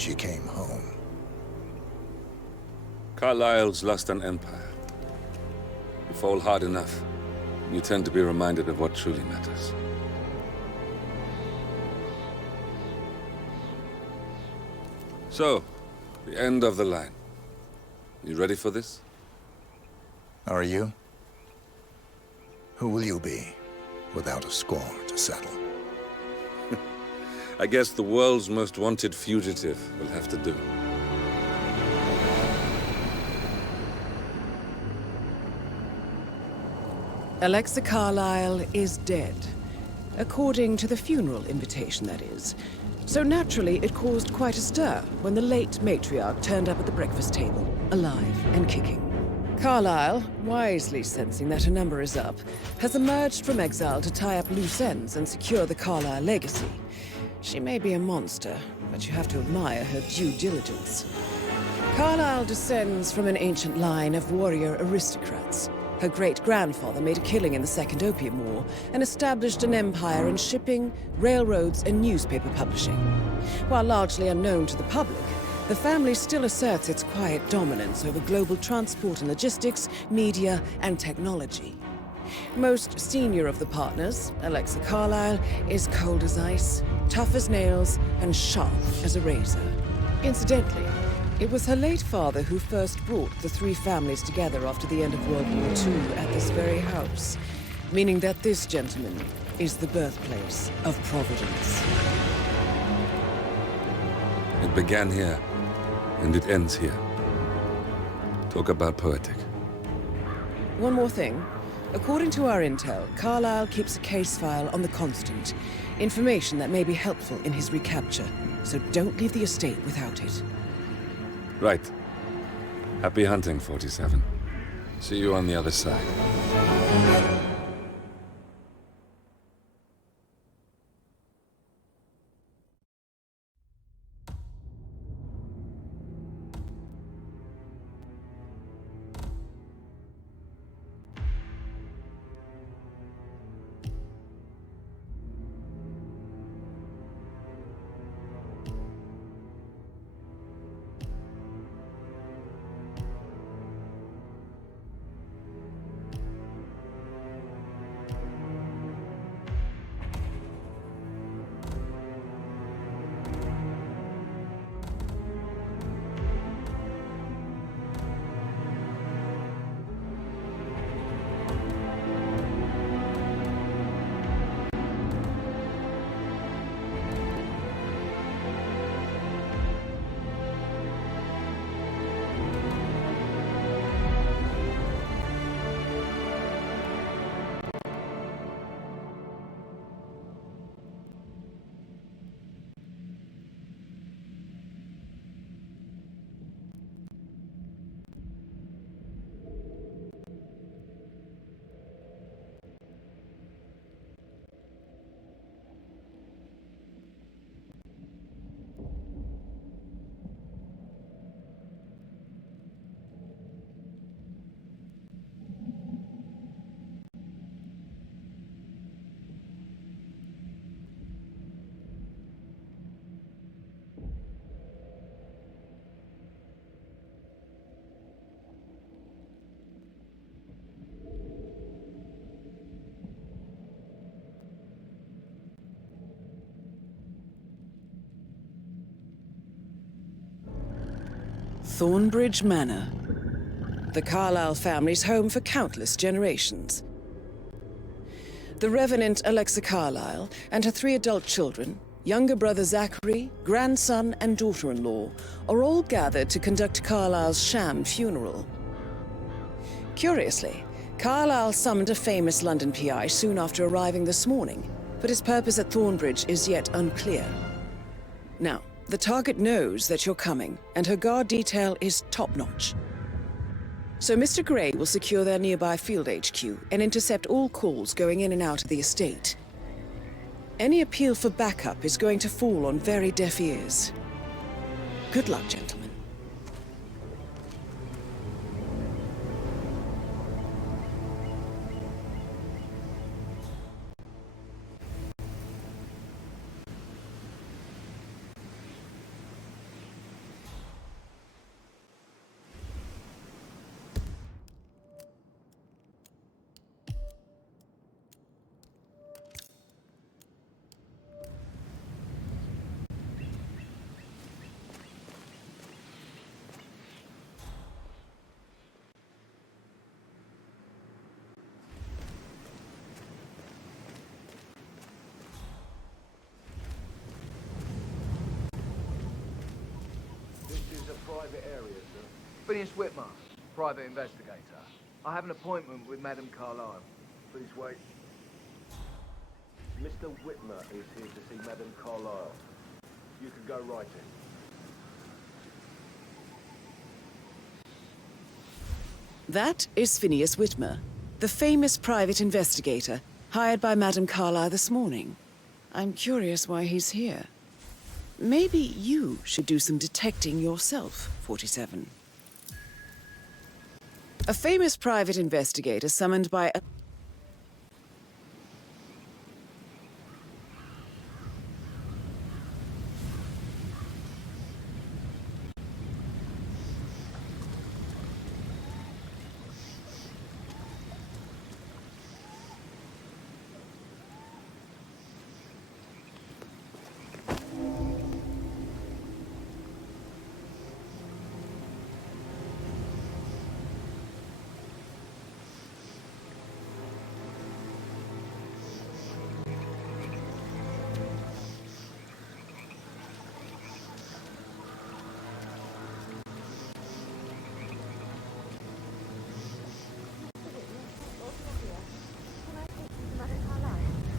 she came home. Carlyle's lost an empire. You fall hard enough, you tend to be reminded of what truly matters. So, the end of the line. You ready for this? Are you? Who will you be, without a score to settle? I guess the world's most wanted fugitive will have to do. Alexa Carlyle is dead. According to the funeral invitation, that is. So naturally, it caused quite a stir when the late matriarch turned up at the breakfast table, alive and kicking. Carlyle, wisely sensing that her number is up, has emerged from exile to tie up loose ends and secure the Carlyle legacy. She may be a monster, but you have to admire her due diligence. Carlyle descends from an ancient line of warrior aristocrats. Her great-grandfather made a killing in the Second Opium War and established an empire in shipping, railroads, and newspaper publishing. While largely unknown to the public, the family still asserts its quiet dominance over global transport and logistics, media, and technology. Most senior of the partners, Alexa Carlyle, is cold as ice, tough as nails, and sharp as a razor. Incidentally, it was her late father who first brought the three families together after the end of World War II at this very house, meaning that this gentleman is the birthplace of Providence. It began here, and it ends here. Talk about poetic. One more thing. According to our intel, Carlyle keeps a case file on the Constant. Information that may be helpful in his recapture, so don't leave the estate without it. Right. Happy hunting, 47. See you on the other side. Thornbridge Manor. The Carlyle family's home for countless generations. The Revenant Alexa Carlyle and her 3 adult children, younger brother Zachary, grandson, and daughter-in-law, are all gathered to conduct Carlyle's sham funeral. Curiously, Carlyle summoned a famous London PI soon after arriving this morning, but his purpose at Thornbridge is yet unclear. Now, the target knows that you're coming, and her guard detail is top-notch. So Mr. Gray will secure their nearby field HQ and intercept all calls going in and out of the estate. Any appeal for backup is going to fall on very deaf ears. Good luck, gentlemen. private area, sir. Phineas Whitmer, private investigator. I have an appointment with Madame Carlyle. Please wait. Mr. Whitmer is here to see Madame Carlyle. You can go right in. That is Phineas Whitmer, the famous private investigator hired by Madame Carlyle this morning. I'm curious why he's here. Maybe you should do some detecting yourself, 47. A famous private investigator summoned by a...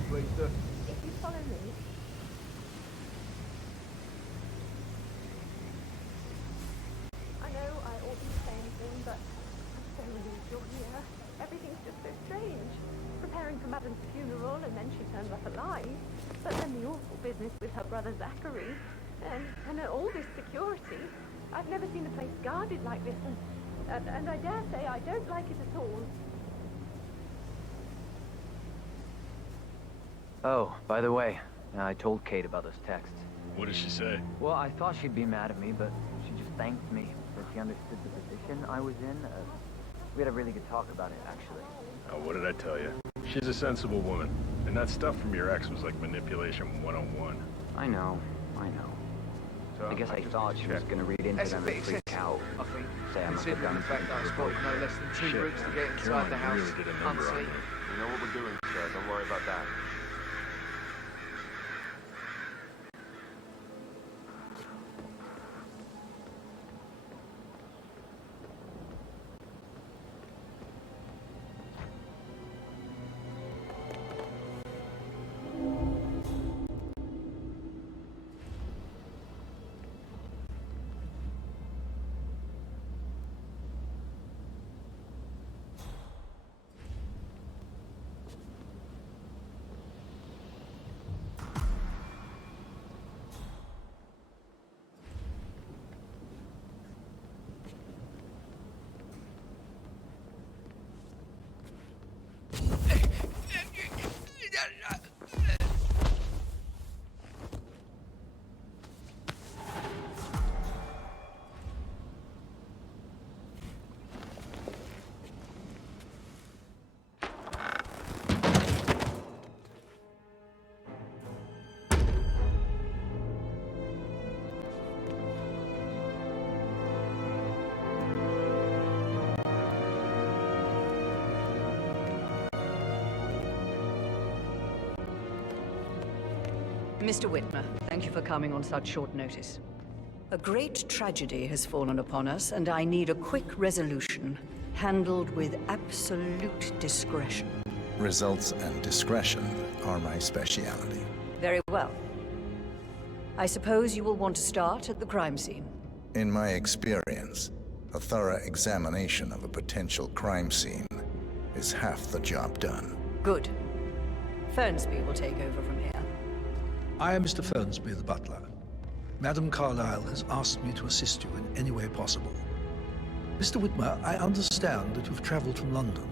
Please do. If you follow me. I know I oughtn't say anything, but I'm so relieved you're here. Everything's just so strange. Preparing for Madame's funeral, and then she turns up alive. But then the awful business with her brother Zachary. And all this security. I've never seen a place guarded like this, and I dare say I don't like it at all. Oh, by the way, I told Kate about those texts. What did she say? Well, I thought she'd be mad at me, but she just thanked me that she understood the position I was in. We had a really good talk about it, actually. Oh, what did I tell you? She's a sensible woman. And that stuff from your ex was like manipulation 101. I know. So I guess I just thought she was gonna read into That's a them bit and freak excessive, out. I think, Say I'm considering done the fact that I spotted no less than two Shit. routes to get inside Caroline the house really did a number on unseen. me. You know what we're doing, sir. Don't worry about that. Mr. Whitmer, thank you for coming on such short notice. A great tragedy has fallen upon us, and I need a quick resolution, handled with absolute discretion. Results and discretion are my speciality. Very well. I suppose you will want to start at the crime scene. In my experience, a thorough examination of a potential crime scene is half the job done. Good. Fernsby will take over from here. I am Mr. Fernsby, the butler. Madame Carlyle has asked me to assist you in any way possible. Mr. Whitmer, I understand that you've traveled from London.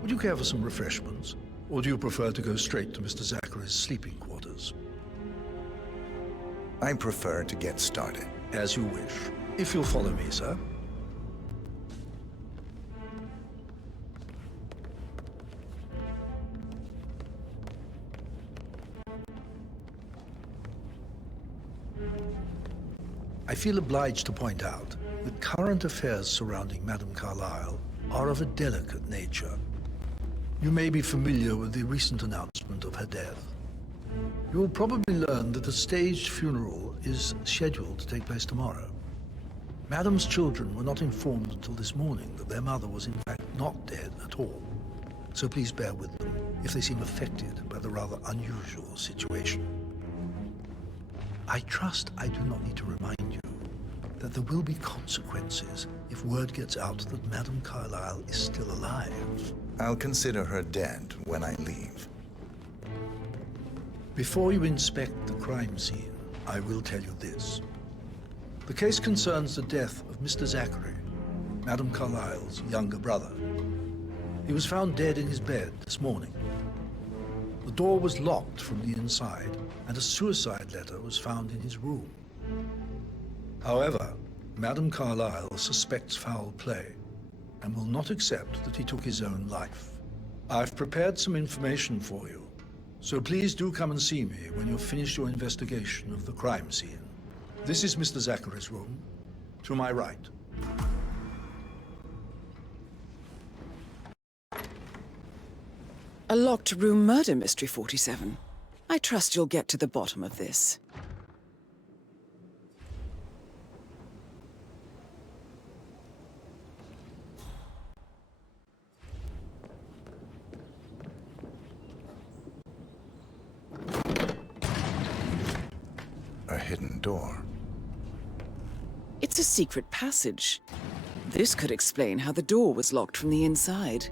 Would you care for some refreshments? Or do you prefer to go straight to Mr. Zachary's sleeping quarters? I prefer to get started. As you wish. If you'll follow me, sir. I feel obliged to point out that current affairs surrounding Madame Carlyle are of a delicate nature. You may be familiar with the recent announcement of her death. You will probably learn that a staged funeral is scheduled to take place tomorrow. Madam's children were not informed until this morning that their mother was in fact not dead at all. So please bear with them if they seem affected by the rather unusual situation. I trust I do not need to remind you that there will be consequences if word gets out that Madame Carlyle is still alive. I'll consider her dead when I leave. Before you inspect the crime scene, I will tell you this. The case concerns the death of Mr. Zachary, Madame Carlyle's younger brother. He was found dead in his bed this morning. The door was locked from the inside, and a suicide letter was found in his room. However, Madame Carlyle suspects foul play and will not accept that he took his own life. I've prepared some information for you, so please do come and see me when you've finished your investigation of the crime scene. This is Mr. Zachary's room, to my right. A locked room murder mystery, 47. I trust you'll get to the bottom of this. A hidden door. It's a secret passage. This could explain how the door was locked from the inside.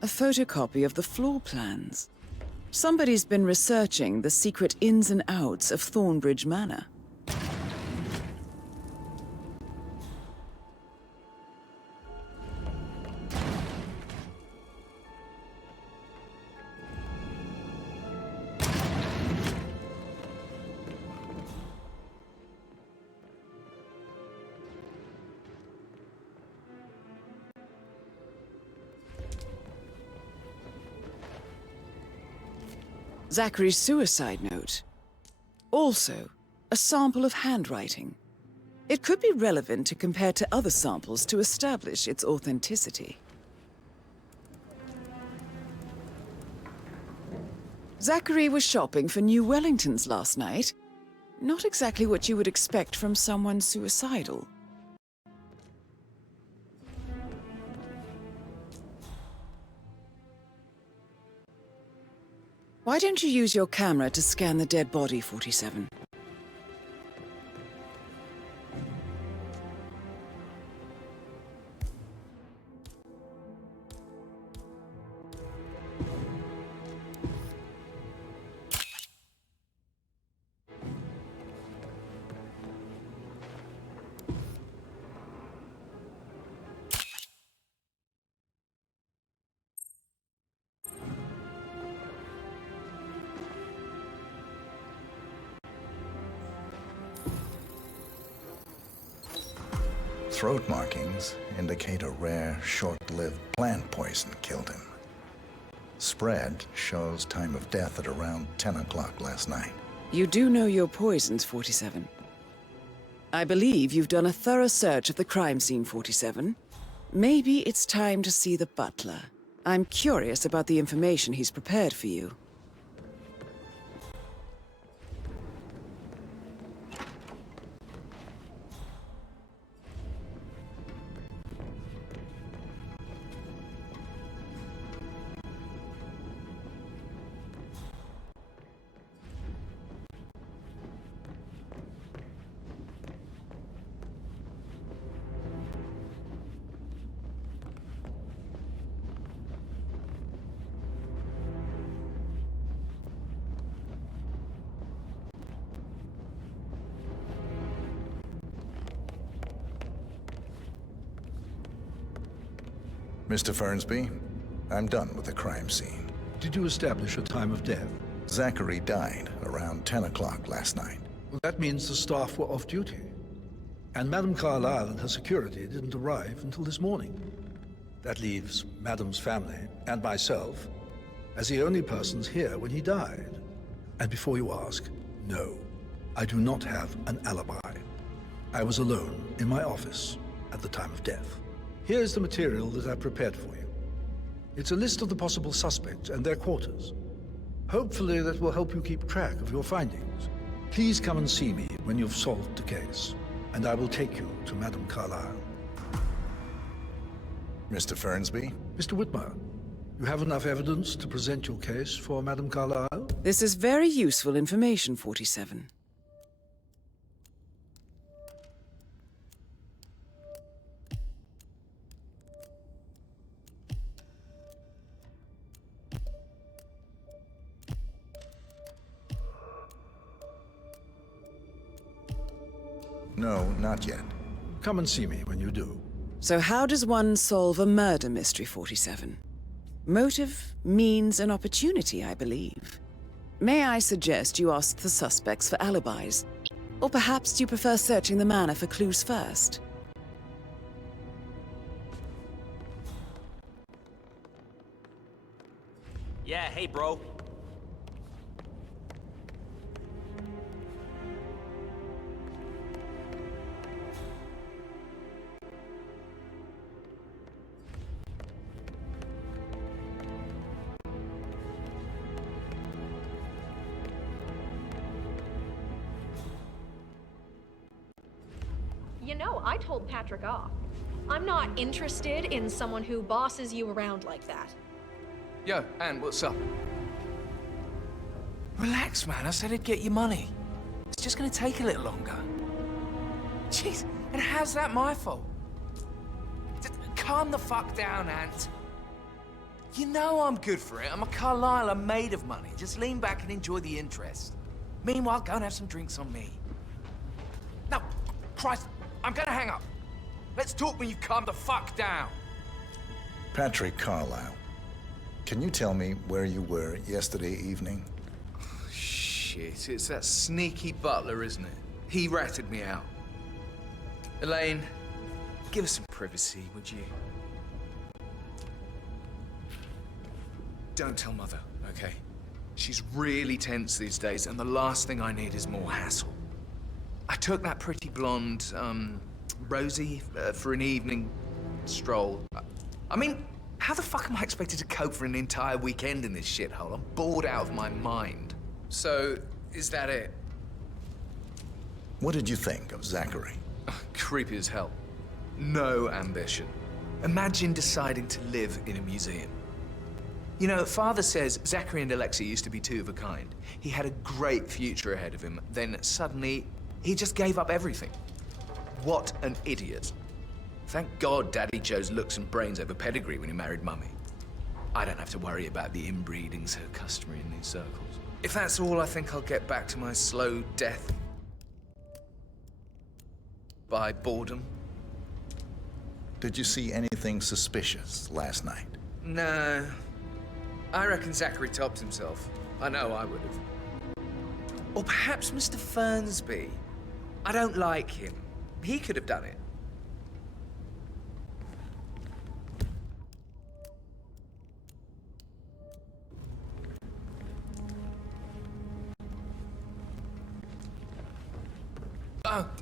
A photocopy of the floor plans. Somebody's been researching the secret ins and outs of Thornbridge Manor. Zachary's suicide note. Also, a sample of handwriting. It could be relevant to compare to other samples to establish its authenticity. Zachary was shopping for New Wellingtons last night. Not exactly what you would expect from someone suicidal. Why don't you use your camera to scan the dead body, 47? Throat markings indicate a rare, short-lived plant poison killed him. Spread shows time of death at around 10 o'clock last night. You do know your poisons, 47. I believe you've done a thorough search of the crime scene, 47. Maybe it's time to see the butler. I'm curious about the information he's prepared for you. Mr. Fernsby, I'm done with the crime scene. Did you establish a time of death? Zachary died around 10 o'clock last night. Well, that means the staff were off duty. And Madame Carlyle and her security didn't arrive until this morning. That leaves Madame's family and myself as the only persons here when he died. And before you ask, no, I do not have an alibi. I was alone in my office at the time of death. Here's the material that I prepared for you. It's a list of the possible suspects and their quarters. Hopefully that will help you keep track of your findings. Please come and see me when you've solved the case, and I will take you to Madame Carlyle. Mr. Fernsby? Mr. Whitmer, you have enough evidence to present your case for Madame Carlyle? This is very useful information, 47. No, not yet. Come and see me when you do. So how does one solve a murder mystery, 47? Motive, means, and opportunity, I believe. May I suggest you ask the suspects for alibis? Or perhaps do you prefer searching the manor for clues first? Yeah, hey, bro. You know, I told Patrick off. I'm not interested in someone who bosses you around like that. Yo, Ann, what's up? Relax, man. I said I'd get you money. It's just gonna take a little longer. Jeez, and how's that my fault? Just calm the fuck down, Ant. You know I'm good for it. I'm a Carlyle. I'm made of money. Just lean back and enjoy the interest. Meanwhile, go and have some drinks on me. No, Christ, I'm gonna hang up. Let's talk when you calm the fuck down. Patrick Carlyle. Can you tell me where you were yesterday evening? Shit, it's that sneaky butler, isn't it? He ratted me out. Elaine, give us some privacy, would you? Don't tell Mother, okay? She's really tense these days, and the last thing I need is more hassle. I took that pretty blonde, Rosie, for an evening stroll. I mean, how the fuck am I expected to cope for an entire weekend in this shithole? I'm bored out of my mind. So, is that it? What did you think of Zachary? Creepy as hell. No ambition. Imagine deciding to live in a museum. You know, Father says Zachary and Alexei used to be two of a kind. He had a great future ahead of him, then suddenly, he just gave up everything. What an idiot. Thank God Daddy chose looks and brains over pedigree when he married Mummy. I don't have to worry about the inbreeding so customary in these circles. If that's all, I think I'll get back to my slow death. By boredom. Did you see anything suspicious last night? No. I reckon Zachary topped himself. I know I would have. Or perhaps Mr. Fernsby. I don't like him. He could have done it.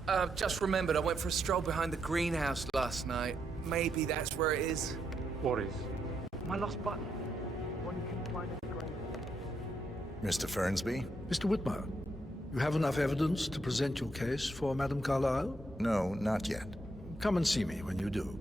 Oh, just remembered I went for a stroll behind the greenhouse last night. Maybe that's where it is. What is? My lost button. One you can find in the green. Mr. Fernsby? Mr. Whitmer, you have enough evidence to present your case for Madame Carlyle? No, not yet. Come and see me when you do.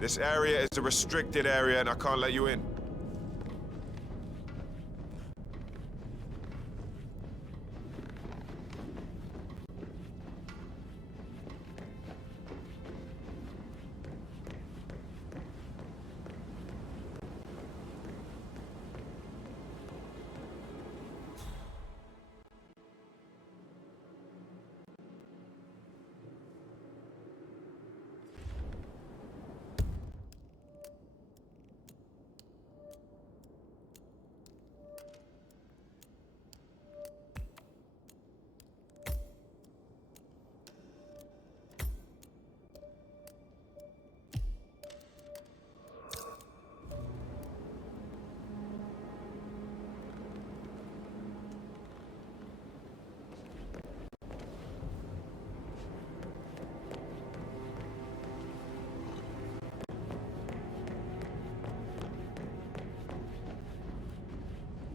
This area is a restricted area and I can't let you in.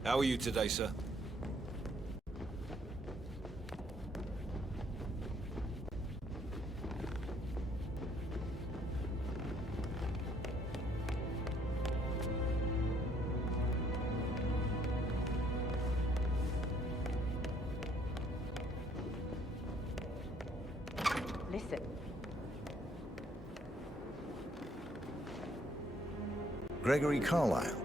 How are you today, sir? Listen. Gregory Carlyle,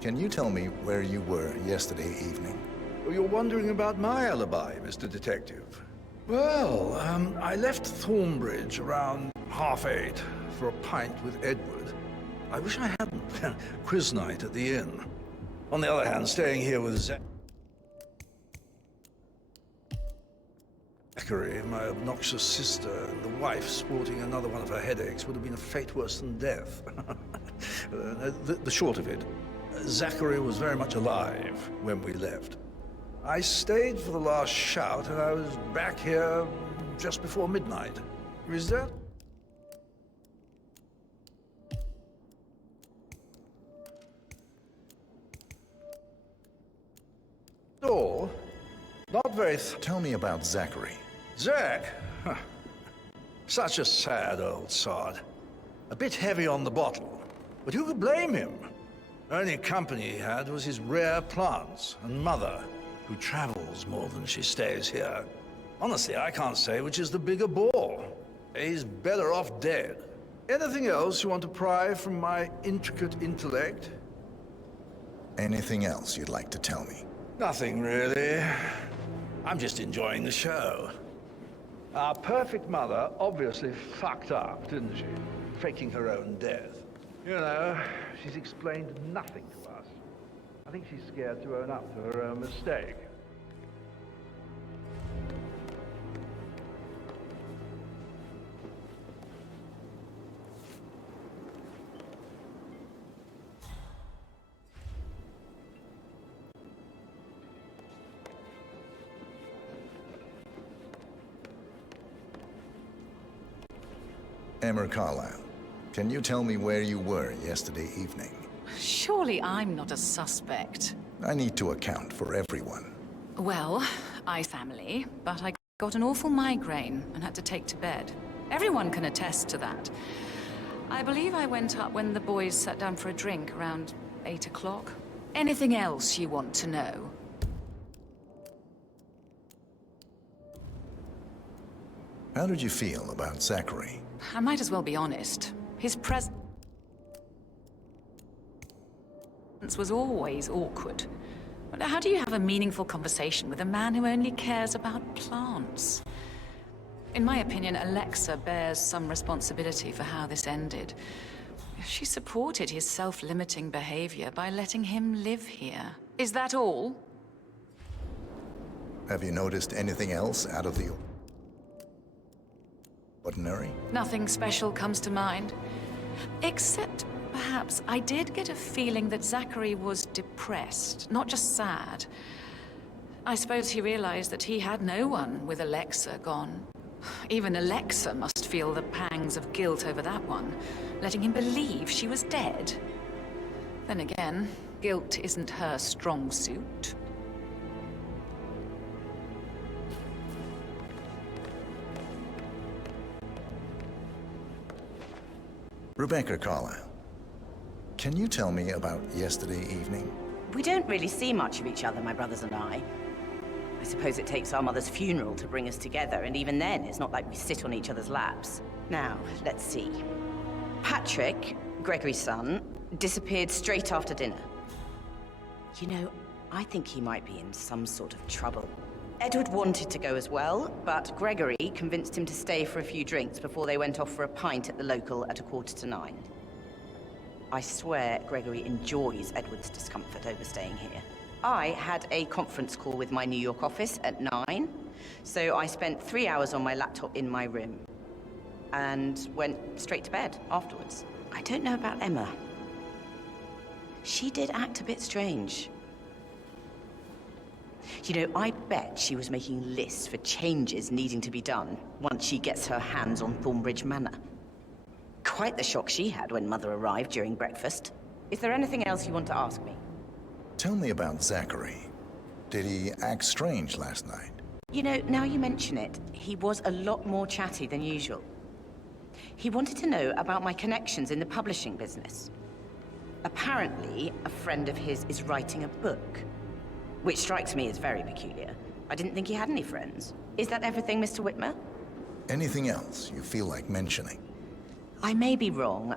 can you tell me where you were yesterday evening? Well, you're wondering about my alibi, Mr. Detective. Well, I left Thornbridge around 8:30 for a pint with Edward. I wish I hadn't. Quiz night at the inn. On the other hand, staying here with Zachary, my obnoxious sister, and the wife sporting another one of her headaches would have been a fate worse than death. The short of it, Zachary was very much alive when we left. I stayed for the last shout, and I was back here just before midnight. Is that? All? Not very... Tell me about Zachary. Zach? Huh. Such a sad old sod. A bit heavy on the bottle, but who could blame him? Only company he had was his rare plants and mother, who travels more than she stays here. Honestly, I can't say which is the bigger bore. He's better off dead. Anything else you want to pry from my intricate intellect? Anything else you'd like to tell me? Nothing, really. I'm just enjoying the show. Our perfect mother obviously fucked up, didn't she? Faking her own death. You know, she's explained nothing to us. I think she's scared to own up to her own mistake. Emma Carlyle, can you tell me where you were yesterday evening? Surely I'm not a suspect. I need to account for everyone. Well, I family, but I got an awful migraine and had to take to bed. Everyone can attest to that. I believe I went up when the boys sat down for a drink around 8 o'clock. Anything else you want to know? How did you feel about Zachary? I might as well be honest. His presence was always awkward. How do you have a meaningful conversation with a man who only cares about plants? In my opinion, Alexa bears some responsibility for how this ended. She supported his self-limiting behavior by letting him live here. Is that all? Have you noticed anything else out of the ordinary? Nothing special comes to mind. Except, perhaps, I did get a feeling that Zachary was depressed, not just sad. I suppose he realized that he had no one with Alexa gone. Even Alexa must feel the pangs of guilt over that one, letting him believe she was dead. Then again, guilt isn't her strong suit. Rebecca Carlyle, can you tell me about yesterday evening? We don't really see much of each other, my brothers and I. I suppose it takes our mother's funeral to bring us together, and even then, it's not like we sit on each other's laps. Now, let's see. Patrick, Gregory's son, disappeared straight after dinner. You know, I think he might be in some sort of trouble. Edward wanted to go as well, but Gregory convinced him to stay for a few drinks before they went off for a pint at the local at 9:15. I swear Gregory enjoys Edward's discomfort over staying here. I had a conference call with my New York office at 9, so I spent 3 hours on my laptop in my room and went straight to bed afterwards. I don't know about Emma. She did act a bit strange. You know, I bet she was making lists for changes needing to be done once she gets her hands on Thornbridge Manor. Quite the shock she had when Mother arrived during breakfast. Is there anything else you want to ask me? Tell me about Zachary. Did he act strange last night? You know, now you mention it, he was a lot more chatty than usual. He wanted to know about my connections in the publishing business. Apparently, a friend of his is writing a book, which strikes me as very peculiar. I didn't think he had any friends. Is that everything, Mr. Whitmer? Anything else you feel like mentioning? I may be wrong,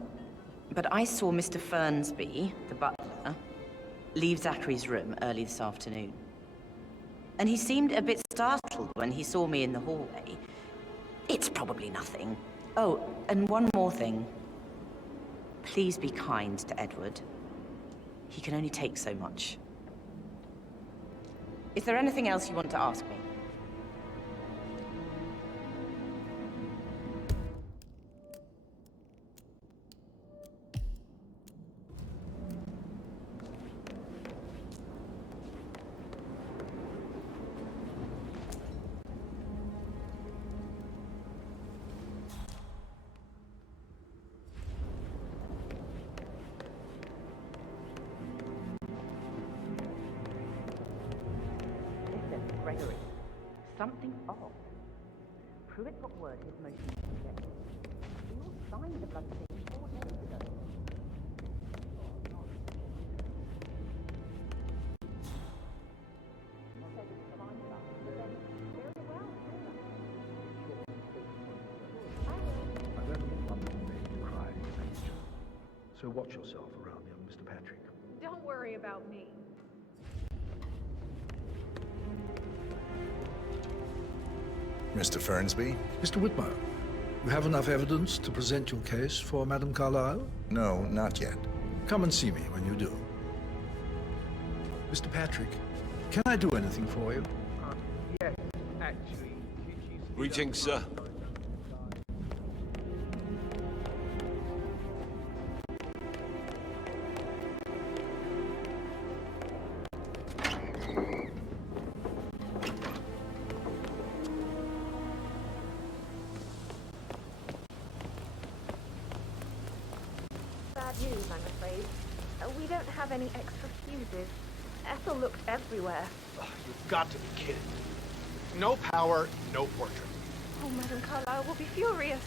but I saw Mr. Fernsby, the butler, leave Zachary's room early this afternoon. And he seemed a bit startled when he saw me in the hallway. It's probably nothing. Oh, and one more thing. Please be kind to Edward. He can only take so much. Is there anything else you want to ask me? Gregory, something's off. Pruitt got word his motion was rejected. We all signed the blood thing 4 days ago. You said it was fine with us, but then very well. I don't think London made you cry, Major. So watch yourself around young Mr. Patrick. Don't worry about me. Mr. Fernsby? Mr. Whitmer, you have enough evidence to present your case for Madame Carlyle? No, not yet. Come and see me when you do. Mr. Patrick, can I do anything for you? Yes, actually. Greetings, sir. Bad news, I'm afraid. We don't have any extra fuses. Ethel looked everywhere. You've got to be kidding. No power, no portrait. Oh, Madame Carlyle will be furious.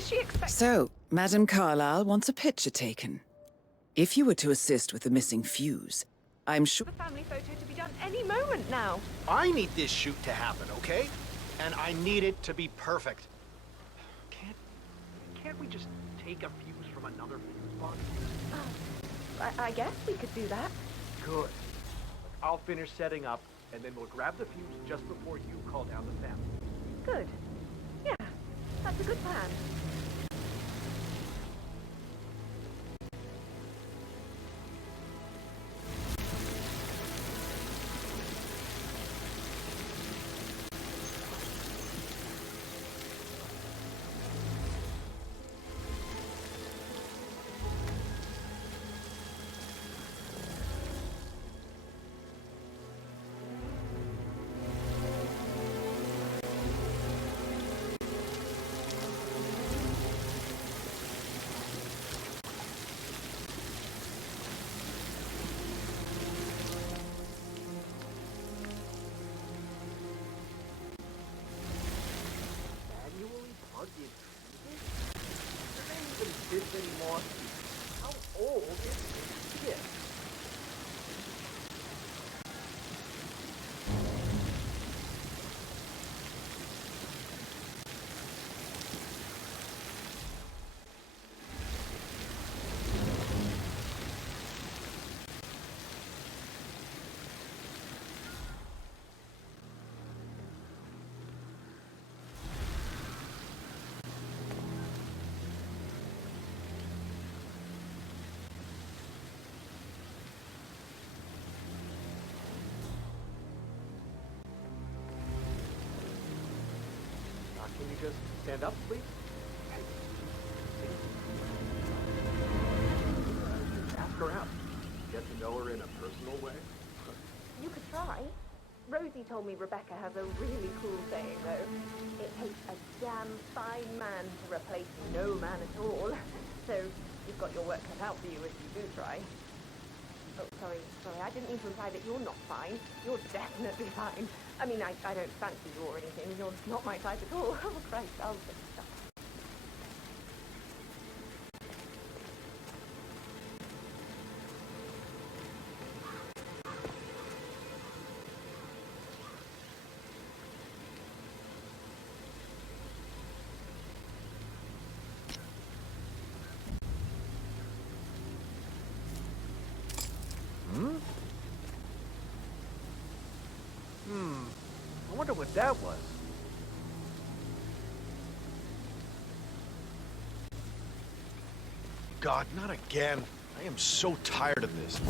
She expects... So, Madame Carlyle wants a picture taken. If you were to assist with the missing fuse, I'm sure... The family photo to be done any moment now. I need this shoot to happen, okay? And I need it to be perfect. Can't we just take a fuse from another fuse box? I guess we could do that. Good. I'll finish setting up, and then we'll grab the fuse just before you call down the family. Good. Yeah, that's a good plan. Anymore. How old is this kid? Can you just stand up, please? Ask her out. Get to know her in a personal way. You could try. Rosie told me Rebecca has a really cool saying, though. It takes a damn fine man to replace no man at all. So you've got your work cut out for you if you do try. Oh, sorry, I didn't mean to imply that you're not fine. You're definitely fine. I mean, I don't fancy you or anything. You're not my type at all. Oh, Christ, I'll just stop. I wonder what that was. God, not again. I am so tired of this.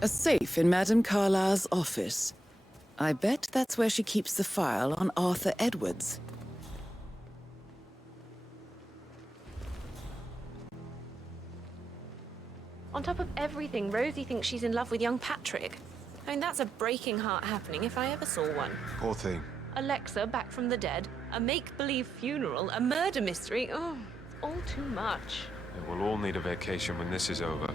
A safe in Madame Carlyle's office. I bet that's where she keeps the file on Arthur Edwards. On top of everything, Rosie thinks she's in love with young Patrick. I mean, that's a breaking heart happening if I ever saw one. Poor thing. Alexa back from the dead, a make-believe funeral, a murder mystery. Oh, it's all too much. We'll all need a vacation when this is over.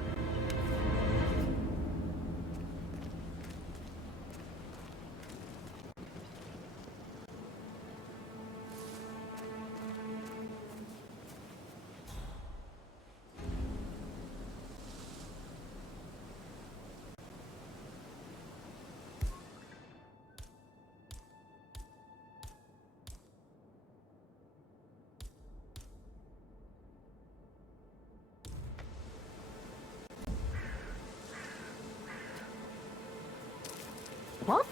What?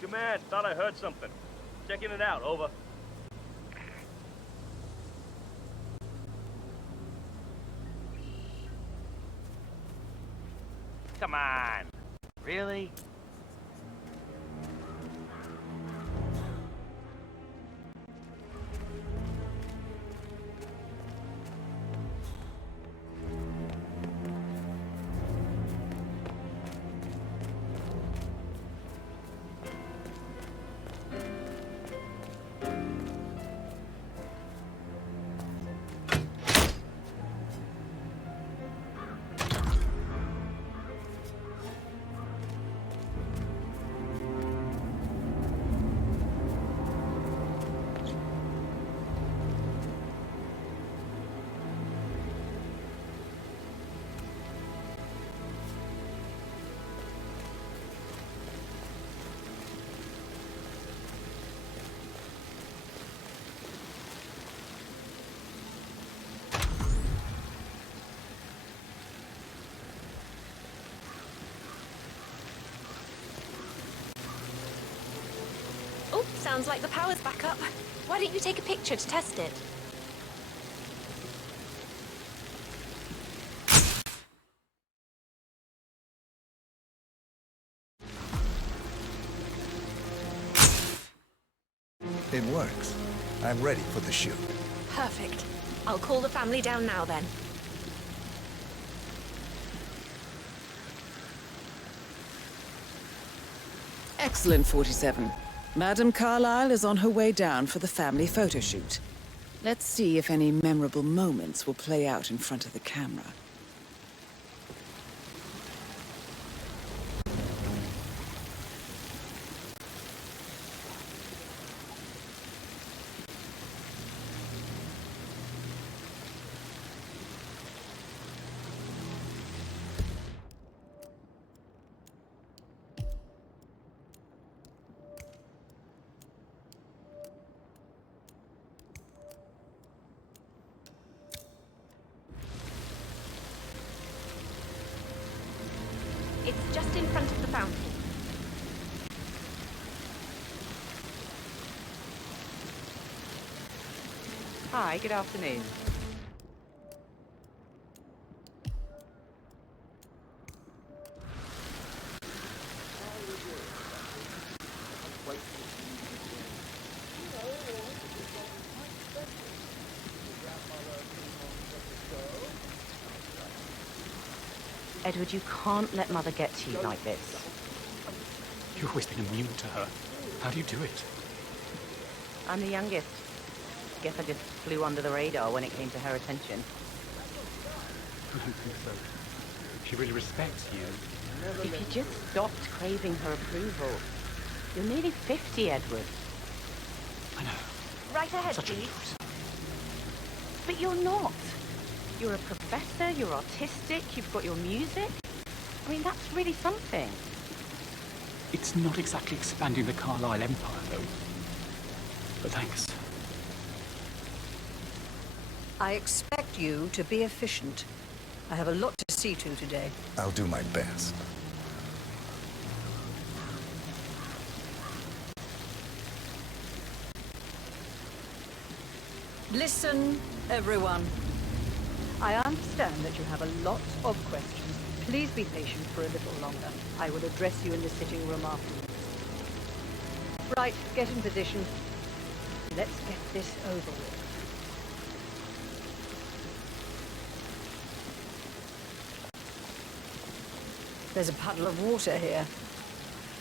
Command, thought I heard something. Checking it out, over. Come on. Really? Oh, sounds like the power's back up. Why don't you take a picture to test it? It works. I'm ready for the shoot. Perfect. I'll call the family down now then. Excellent, 47. Madame Carlyle is on her way down for the family photo shoot. Let's see if any memorable moments will play out in front of the camera. It's just in front of the fountain. Hi, good afternoon. Edward, you can't let Mother get to you like this. You've always been immune to her. How do you do it? I'm the youngest. Guess I just flew under the radar when it came to her attention. I don't think so. She really respects you. If you just stopped craving her approval. You're nearly 50, Edward. I know. Right ahead, Such please. a But you're not. You're a professor, you're artistic, you've got your music. I mean, that's really something. It's not exactly expanding the Carlyle Empire, though. But thanks. I expect you to be efficient. I have a lot to see to today. I'll do my best. Listen, everyone. I understand that you have a lot of questions. Please be patient for a little longer. I will address you in the sitting room afterwards. Right, get in position. Let's get this over with. There's a puddle of water here.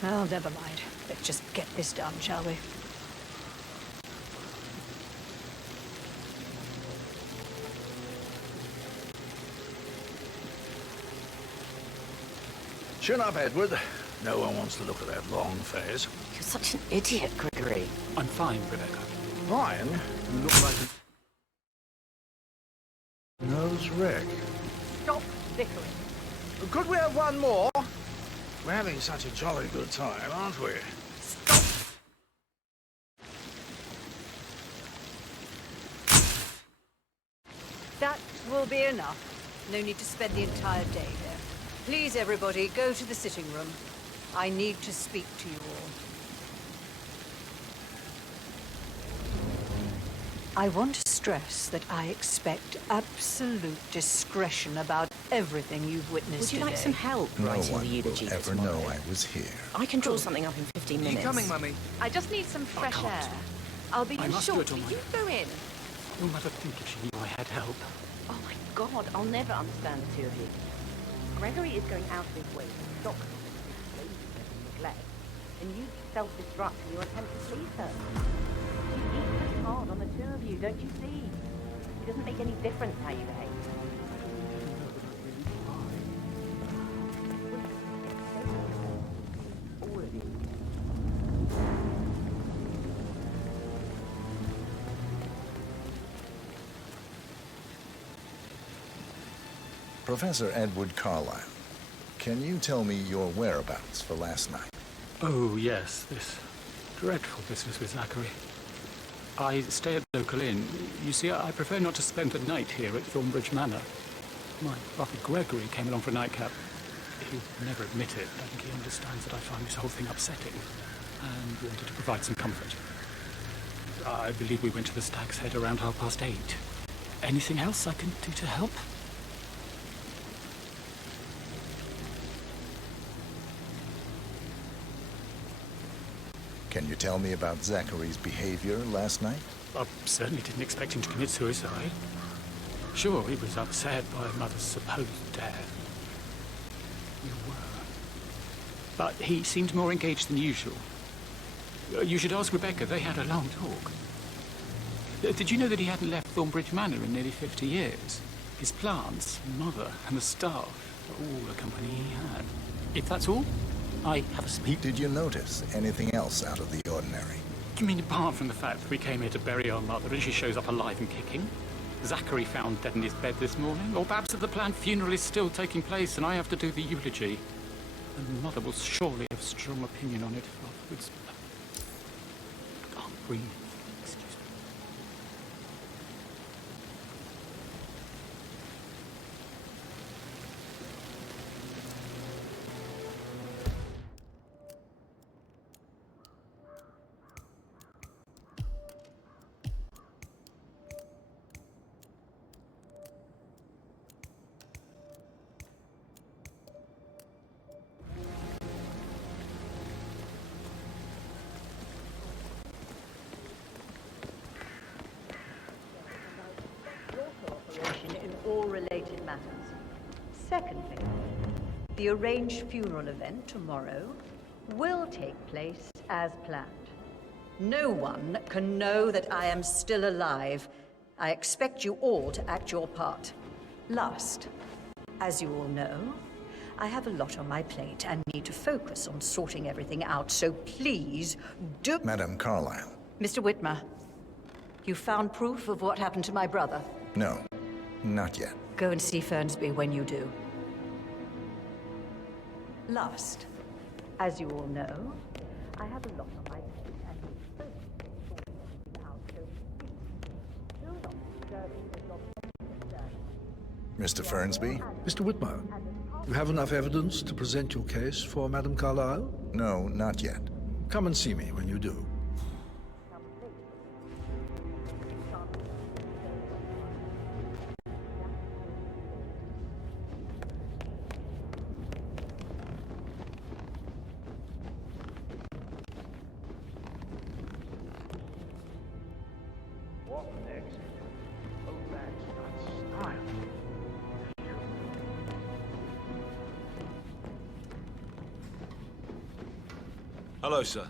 Oh, never mind. Let's just get this done, shall we? Chin up, Edward. No one wants to look at that long face. You're such an idiot, Gregory. I'm fine, Rebecca. Ryan, you look like a nose wreck. Stop bickering. Could we have one more? We're having such a jolly good time, aren't we? That will be enough. No need to spend the entire day there. Please, everybody, go to the sitting room. I need to speak to you all. I want to stress that I expect absolute discretion about everything you've witnessed Would you like today. some help No writing one the eulogy will this ever know morning? I was here. I can draw something up in 15 minutes. You coming, Mummy? I just need some fresh can't. air. I'll be I in must do shortly. it on my You go in. Your mother think if she knew I had help. Oh my God, I'll never understand the two of you. Gregory is going out of his way to stop slavery and neglect, and you self-destruct in your attempt to please her. She's equally hard on the two of you, don't you see? It doesn't make any difference how you behave. All of you. Professor Edward Carlyle, can you tell me your whereabouts for last night? Oh, yes, this dreadful business with Zachary. I stay at the local inn. You see, I prefer not to spend the night here at Thornbridge Manor. My brother Gregory came along for a nightcap. He'll never admit it. I think he understands that I find this whole thing upsetting and wanted to provide some comfort. I believe we went to the Stag's Head around 8:30. Anything else I can do to help? Can you tell me about Zachary's behavior last night? I certainly didn't expect him to commit suicide. Sure, he was upset by Mother's supposed death. You were. but he seemed more engaged than usual. You should ask Rebecca. They had a long talk. Did you know that he hadn't left Thornbridge Manor in nearly 50 years? His plants, mother, and the staff are all a company he had. If that's all, I have a speak. Did you notice anything else out of the ordinary? You mean apart from the fact that we came here to bury our mother and she shows up alive and kicking? Zachary found dead in his bed this morning? Or perhaps that the planned funeral is still taking place and I have to do the eulogy? And mother will surely have a strong opinion on it afterwards. I can't breathe. Excuse me. In all related matters. Secondly, the arranged funeral event tomorrow will take place as planned. No one can know that I am still alive. I expect you all to act your part. Last, as you all know, I have a lot on my plate and need to focus on sorting everything out, so please do... Madam Carlyle. Mr. Whitmer, you found proof of what happened to my brother? No, not yet. Go and see Fernsby when you do. Last, as you all know, I have a lot on my plate and need to focus on sorting everything out, so please do not disturb me with your Mr. Fernsby? Mr. Whitmer, you have enough evidence to present your case for Madam Carlyle? No, not yet. Come and see me when you do. What next? Oh, that's not style. Hello, sir.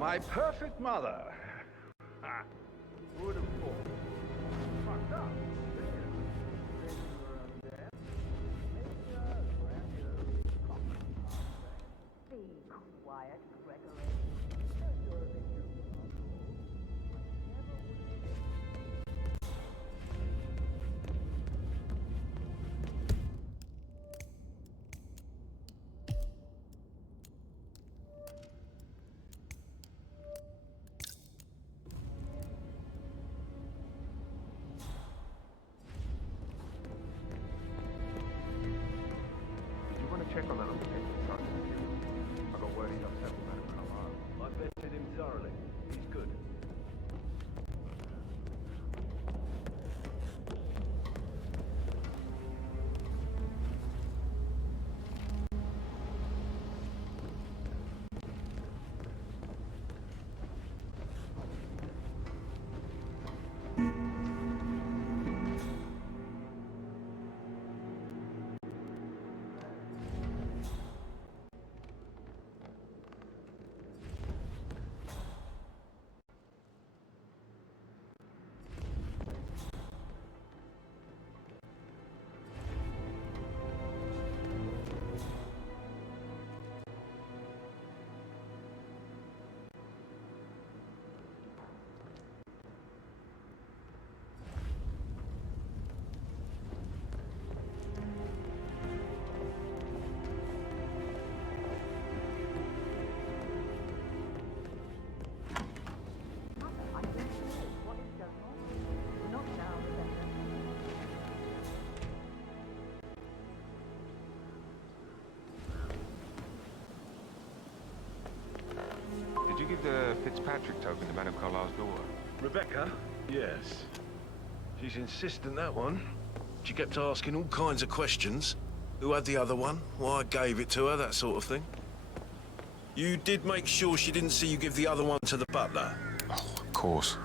My perfect mother. Ha! Who would have thought? Fucked up. Be quiet, Gregory. Patrick token to Madame Carlyle's daughter? Rebecca? Yes. She's insistent, that one. She kept asking all kinds of questions. Who had the other one? Why I gave it to her, that sort of thing. You did make sure she didn't see you give the other one to the butler? Oh, of course.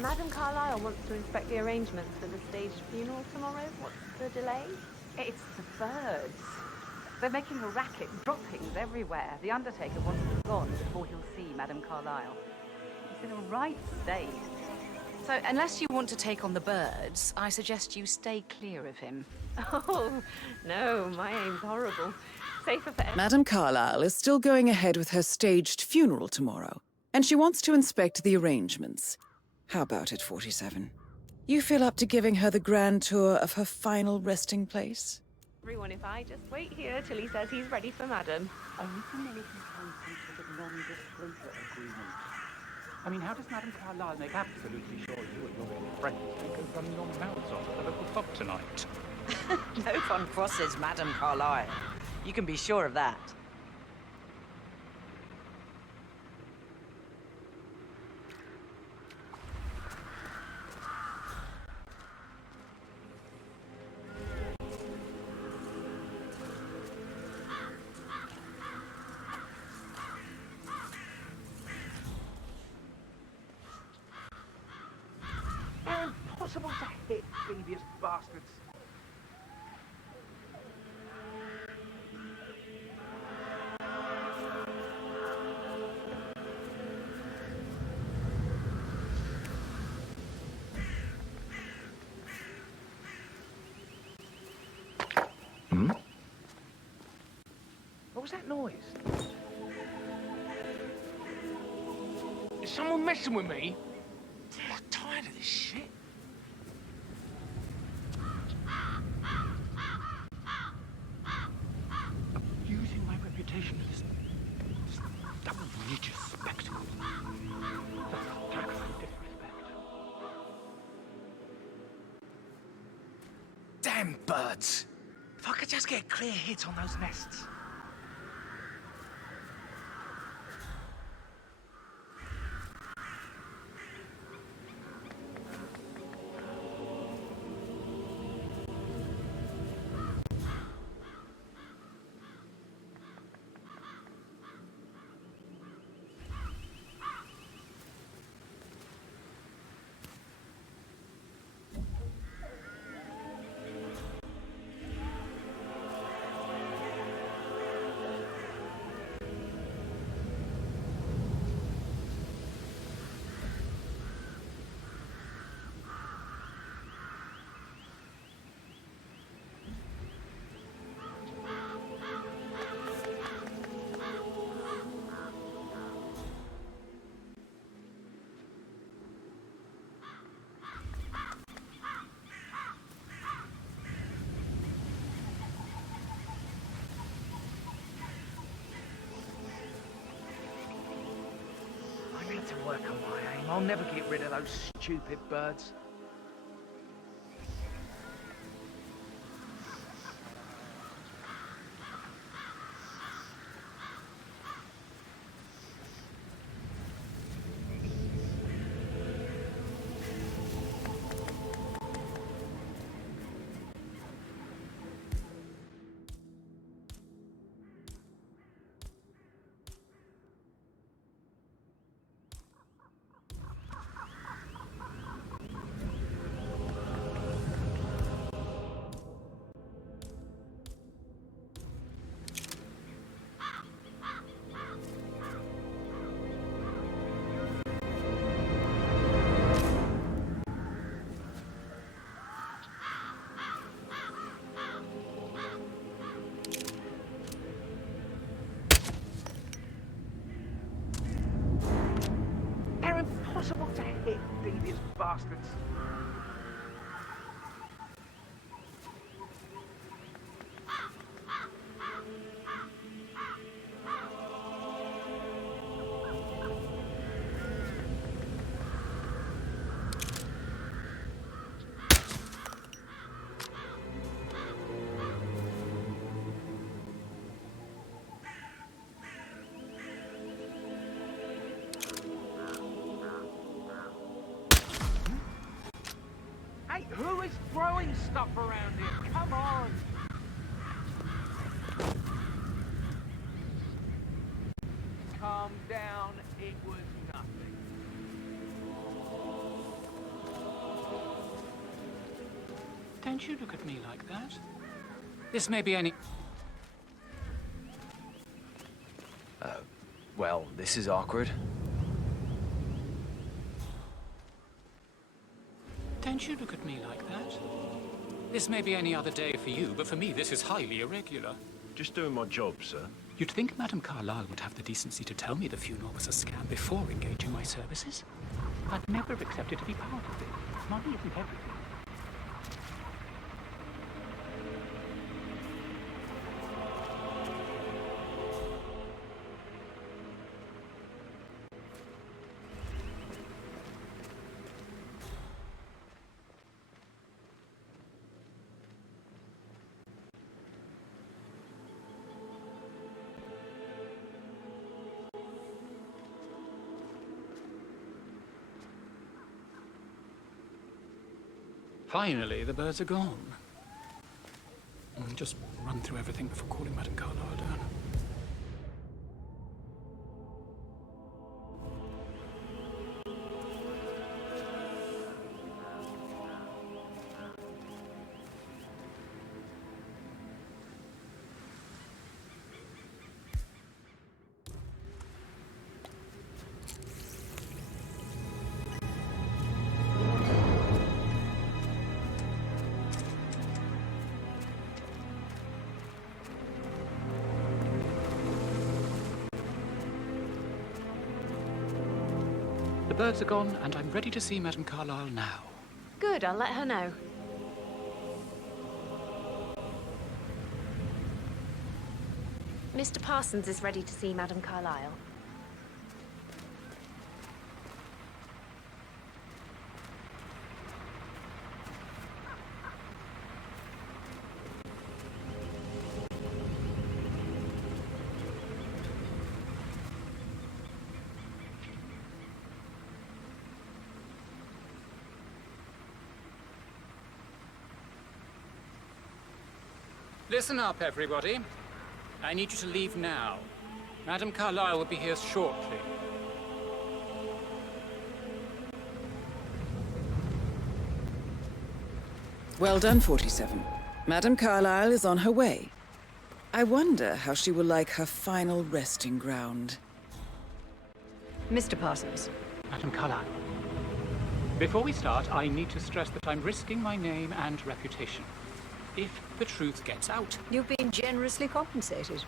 Madame Carlyle wants to inspect the arrangements for the staged funeral tomorrow. What's the delay? It's the birds. They're making a racket, droppings everywhere. The Undertaker wants them gone before he'll see Madame Carlyle. He's in a right state. So, unless you want to take on the birds, I suggest you stay clear of him. Oh, no, my aim's horrible. Safer for Madame Carlyle is still going ahead with her staged funeral tomorrow, and she wants to inspect the arrangements. How about it, 47? You feel up to giving her the grand tour of her final resting place? everyone if I just wait here till he says he's ready for Madam. Only for militant counsel for the non-disclosure agreement. I mean, how does Madame Carlyle make absolutely sure you and your friends don't go running your mouths off at the local pub tonight? No fun crosses Madame Carlyle. You can be sure of that. They're impossible to hit, devious bastards. What was that noise? Is someone messing with me? I'm tired of this shit. Abusing my reputation for this double-religious spectacle. The tax and disrespect. Damn birds! If I could just get a clear hit on those nests. I need to work on my aim. I'll never get rid of those stupid birds. impossible to hit, devious bastards. Hey, who is throwing stuff around here? Come on! Calm down, it was nothing. Don't you look at me like that. This may be any... Well, this is awkward. Don't you look at me like that. This may be any other day for you, but for me this is highly irregular. Just doing my job, sir. You'd think Madame Carlyle would have the decency to tell me the funeral was a scam before engaging my services. I'd never have accepted to be part of it. Money isn't everything. Finally, the birds are gone. Just run through everything before calling Madame Carlyle down. The birds are gone, and I'm ready to see Madame Carlyle now. Good, I'll let her know. Mr. Parsons is ready to see Madame Carlyle. Listen up, everybody. I need you to leave now. Madame Carlyle will be here shortly. Well done, 47. Madame Carlyle is on her way. I wonder how she will like her final resting ground. Mr. Parsons. Madame Carlyle. Before we start, I need to stress that I'm risking my name and reputation. If the truth gets out... You've been generously compensated.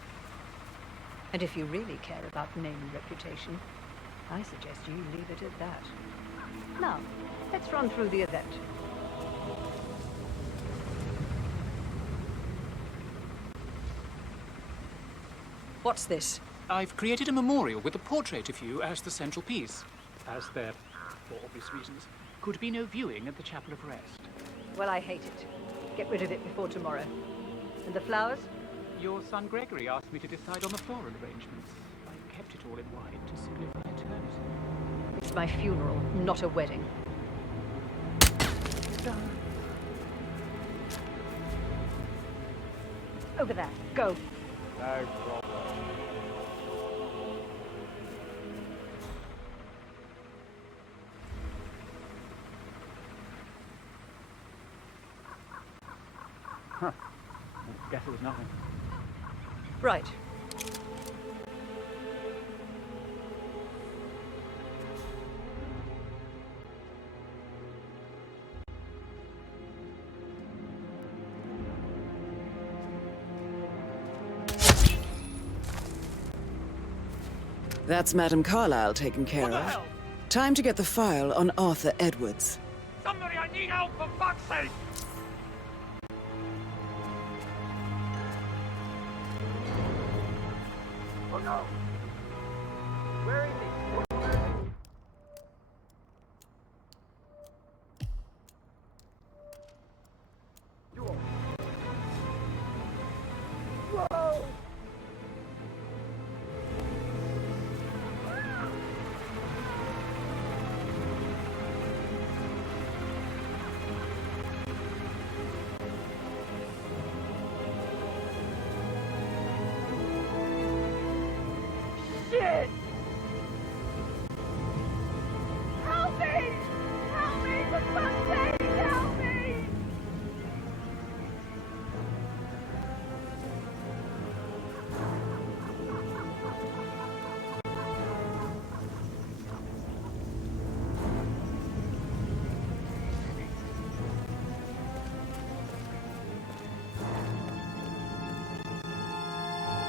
And if you really care about name and reputation, I suggest you leave it at that. Now, let's run through the event. What's this? I've created a memorial with a portrait of you as the central piece. As there, for obvious reasons, could be no viewing at the Chapel of Rest. Well, I hate it. Get rid of it before tomorrow. And the flowers? Your son Gregory asked me to decide on the floral arrangements. I kept it all in white to signify eternity. It's my funeral, not a wedding. Over there. Go. No problem. Huh. I guess it was nothing. Right. That's Madame Carlyle taken care of. Time to get the file on Arthur Edwards. Somebody, I need help for fuck's sake! Oh no! Where is he? Whoa! Shit! Help me! Help me! For fuck's sake, help me!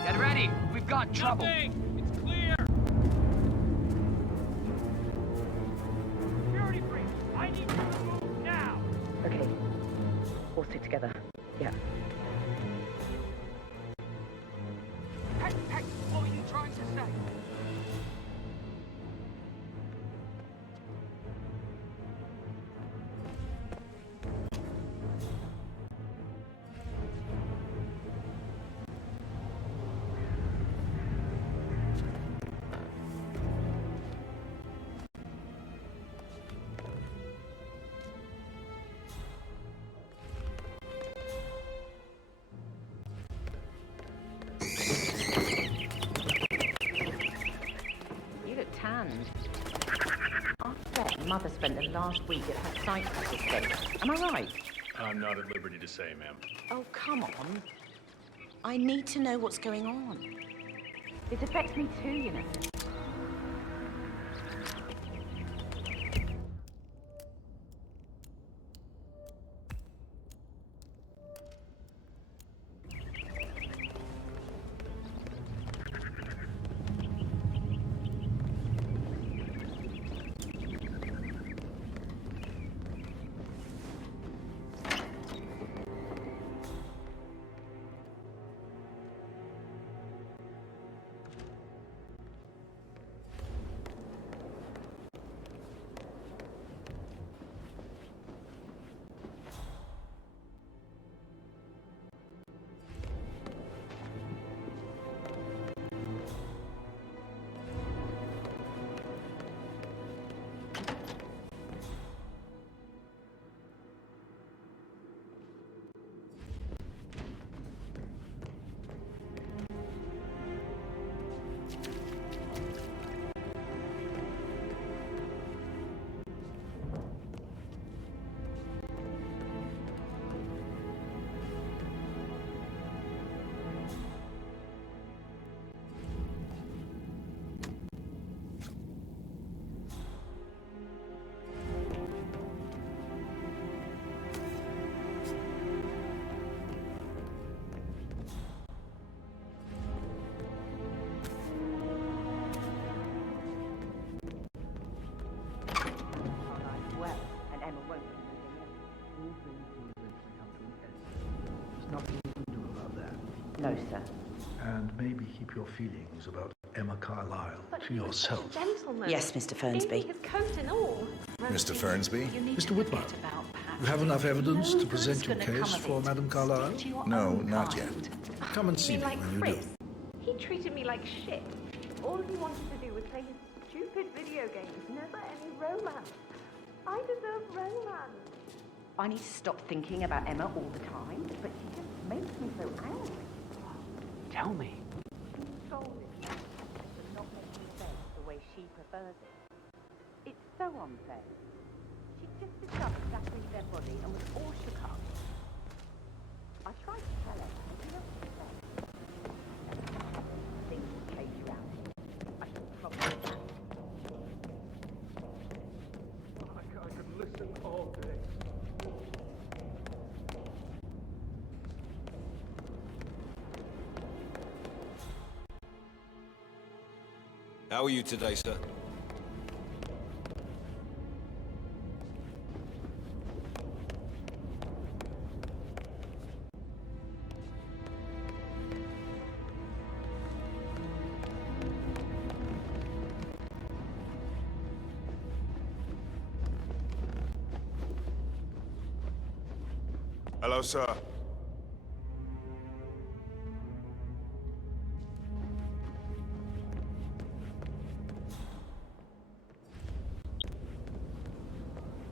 Get ready! We've got trouble! It's clear! Security breach! I need you to move now! Okay. All stick together. Yeah. Hey, hey! What were you trying to say? You look tanned. I bet Mother spent the last week at her sight estate. Am I right? I'm not at liberty to say, ma'am. Oh, come on. I need to know what's going on. It affects me too, you know. No, sir. And maybe keep your feelings about Emma Carlyle to yourself. Gentleman. Yes, Mr. Fernsby. His coat and all. Mr. Fernsby? Mr. Whitmer, you have enough evidence to present your case for Madame Carlyle? No, not yet. Come and see You me mean like when you Chris? do. He treated me like shit. All he wanted to do was play his stupid video games. Never any romance. I deserve romance. I need to stop thinking about Emma all the time, but she just makes me so angry. Tell me. Control it. But not making sense the way she prefers it. It's so unfair. She just discovered Zachary's dead body and was all shook up. I tried to tell her, but she doesn't listen. Things will change around here. I should probably... I could listen all day. How are you today, sir? Hello, sir.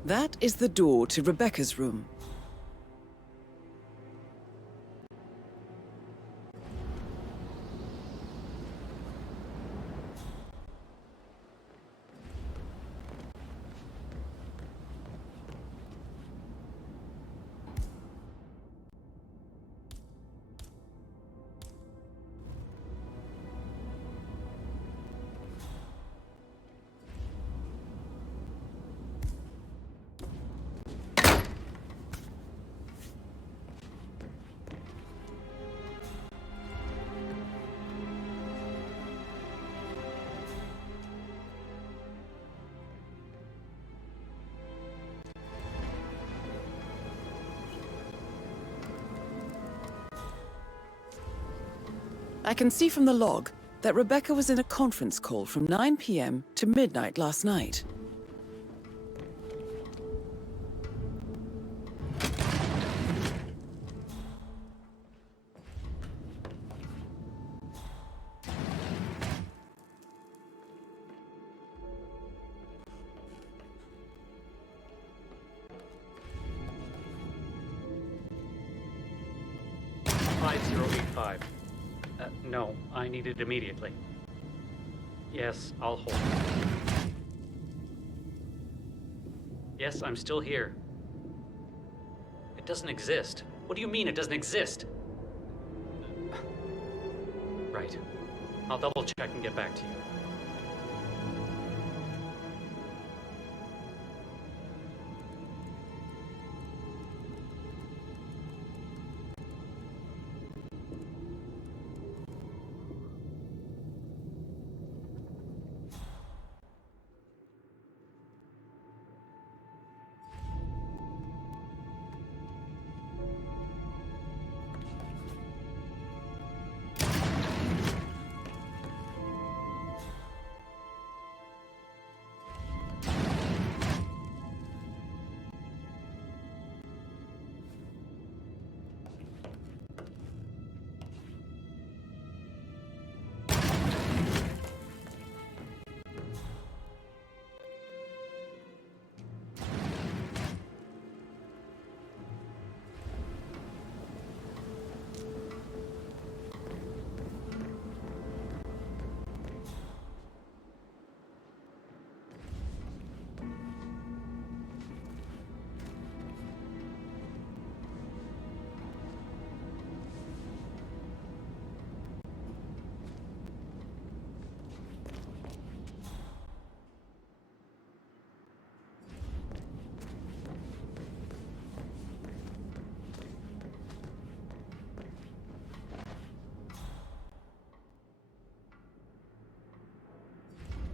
That is the door to Rebecca's room. I can see from the log that Rebecca was in a conference call from 9 p.m. to midnight last night. No, I need it immediately. Yes, I'll hold. Yes, I'm still here. It doesn't exist. What do you mean it doesn't exist? Right. I'll double check and get back to you.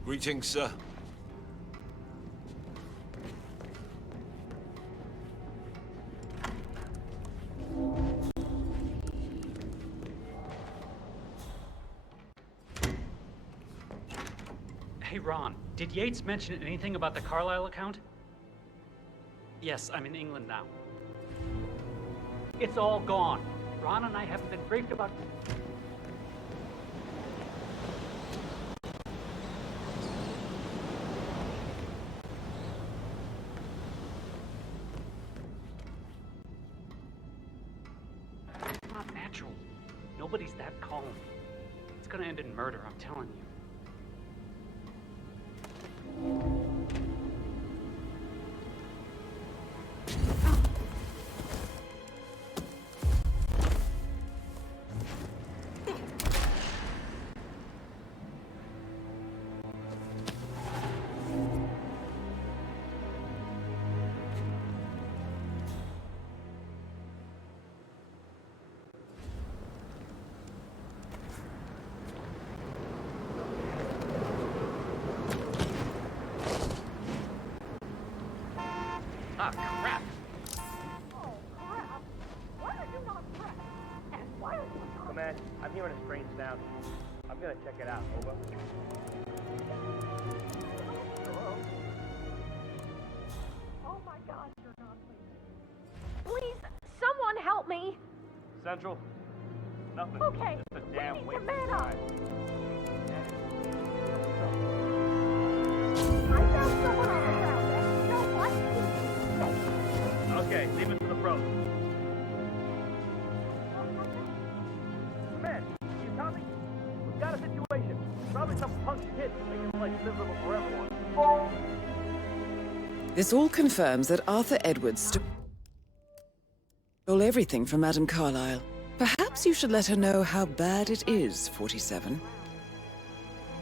Greetings, sir. Hey, Ron, did Yates mention anything about the Carlisle account? Yes, I'm in England now. It's all gone. Ron and I haven't been briefed about... It's not natural. Nobody's that calm. It's gonna end in murder, I'm telling you. I'm hearing a strange sound. I'm gonna check it out. Over. Hello? Oh my God, you're not leaving. Please, someone me? Central? Nothing. Okay, Just a damn we need waste to man of up. time. I found someone on the ground. And you know what? Okay, leave it to the pros. Man, you tell me? We've got a situation. Probably some punk kid making the place miserable for everyone. This all confirms that Arthur Edwards stole everything from Madame Carlyle. Perhaps you should let her know how bad it is, 47.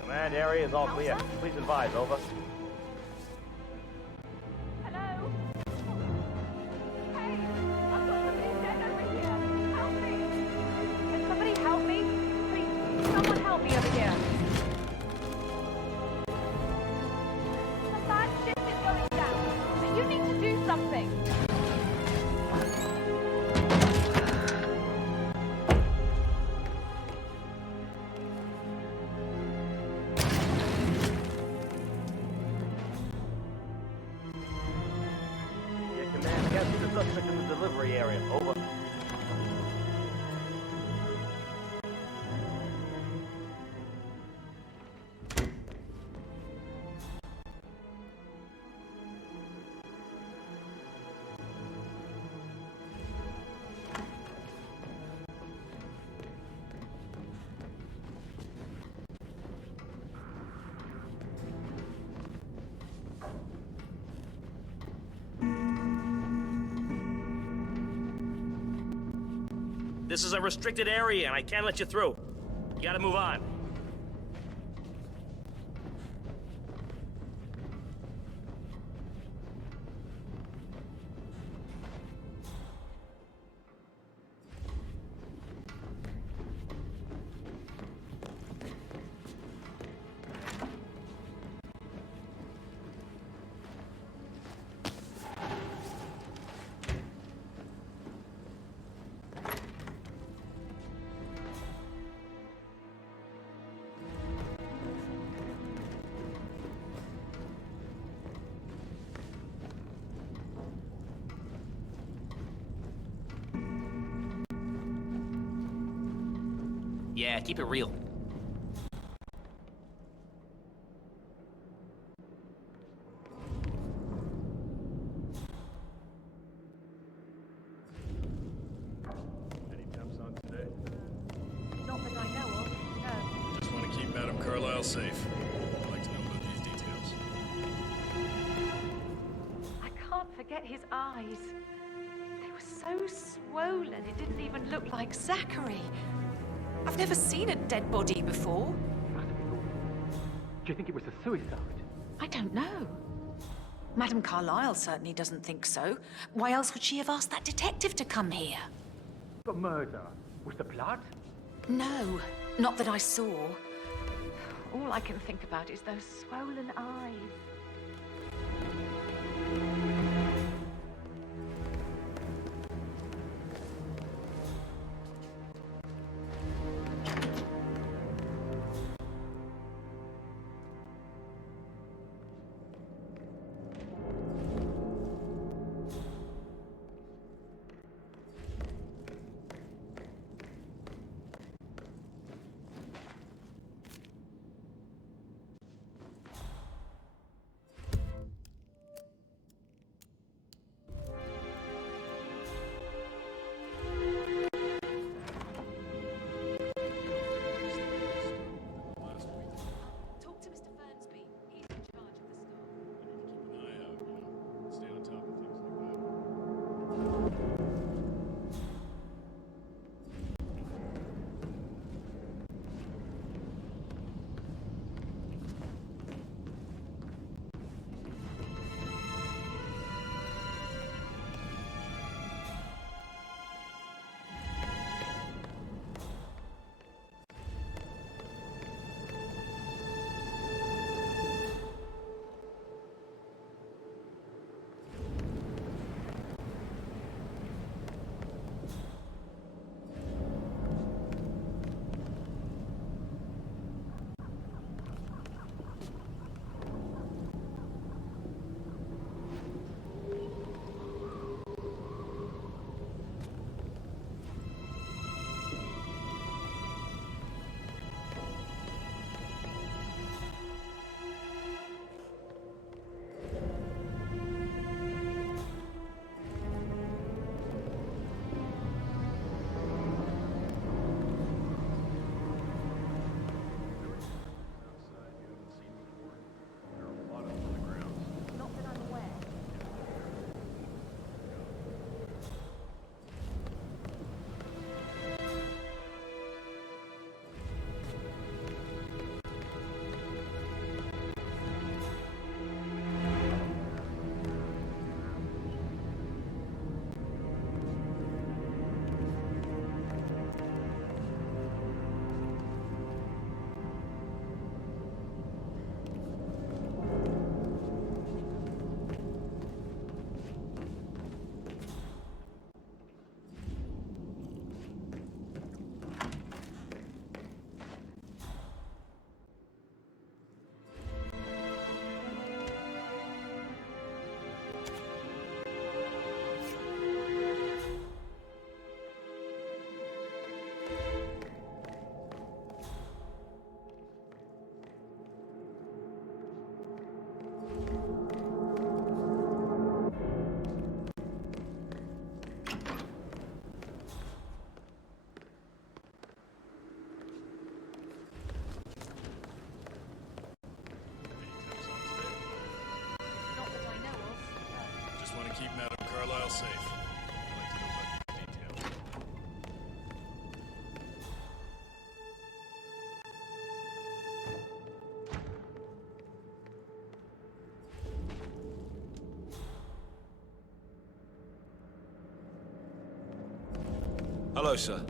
Command area is all clear. Please advise, over. Hello? Hey, I've got somebody dead over here. Help me. Can somebody help me? Please, someone help me over here. Some bad shit is going down. But you need to do something. Yeah, command. I got the suspect in the delivery area, over. This is a restricted area, and I can't let you through. You gotta move on. Yeah, keep it real. Any temps on today? Not that I know of, no. Just want to keep Madame Carlyle safe. I'd like to know about these details. I can't forget his eyes. They were so swollen, it didn't even look like Zachary. I've never seen a dead body before. Do you think it was a suicide? I don't know. Madame Carlyle certainly doesn't think so. Why else would she have asked that detective to come here? The murder was the plot? No, not that I saw. All I can think about is those swollen eyes. keep Madame Carlyle safe. I'd like to know about these details. Hello, sir.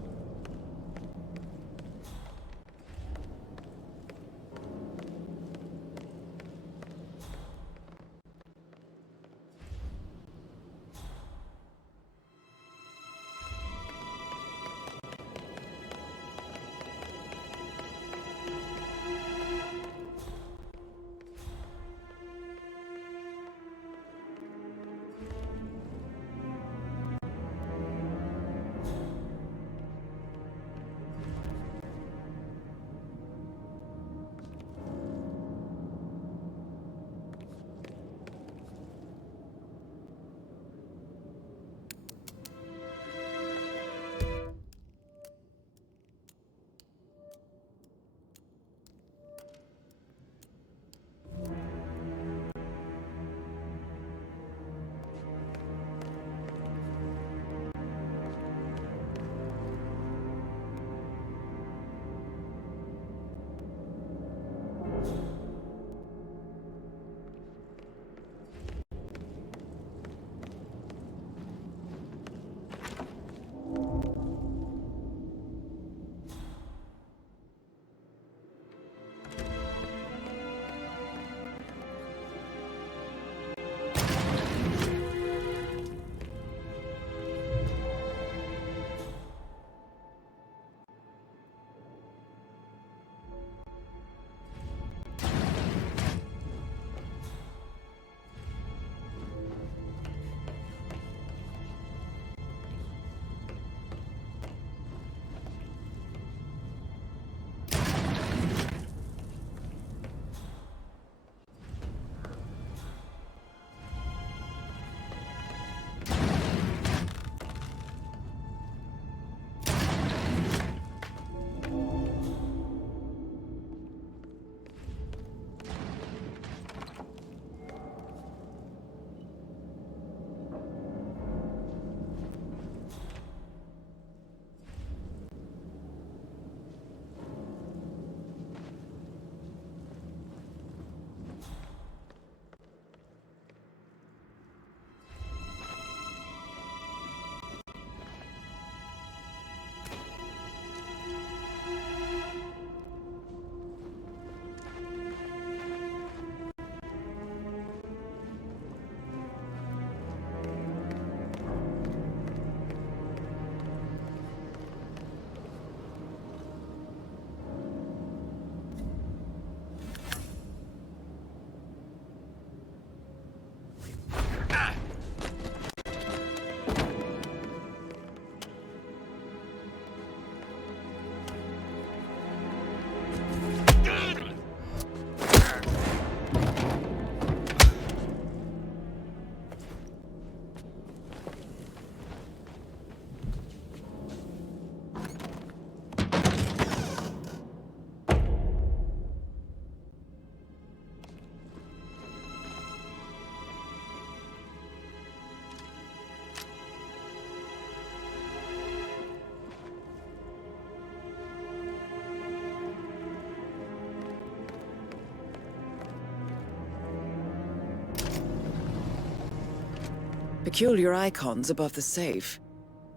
Peculiar icons above the safe.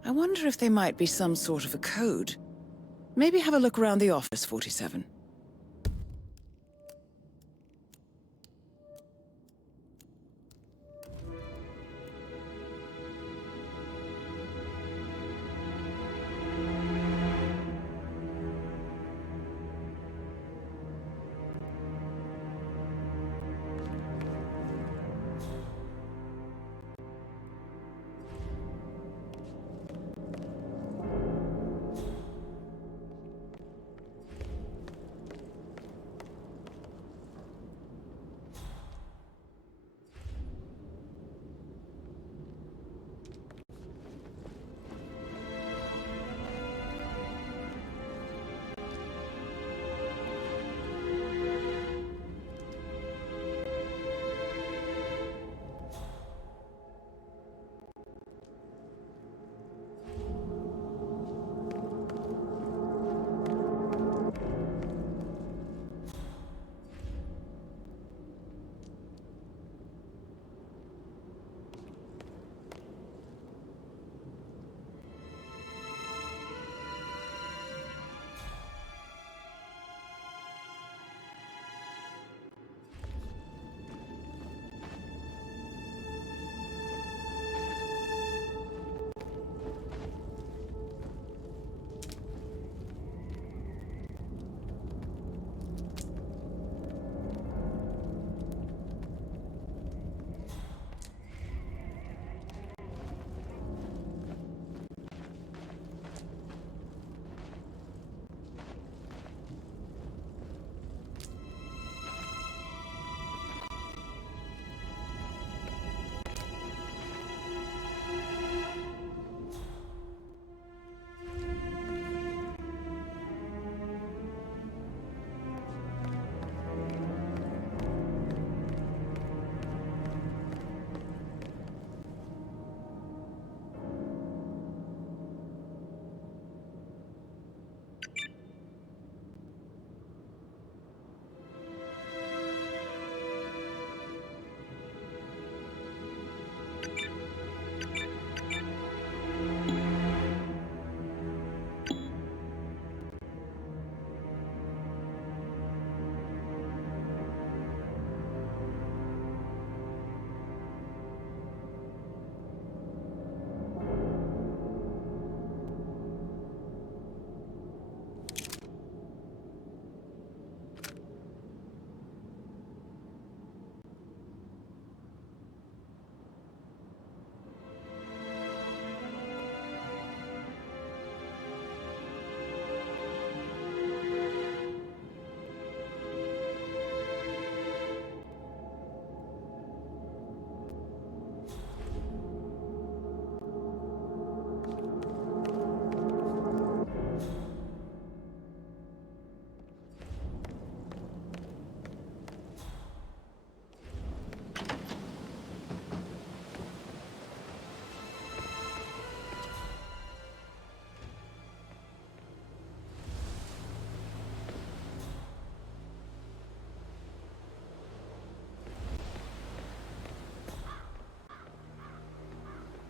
I wonder if they might be some sort of a code. Maybe have a look around the office, 47.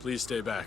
Please stay back.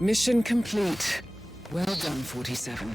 Mission complete. Well done, 47.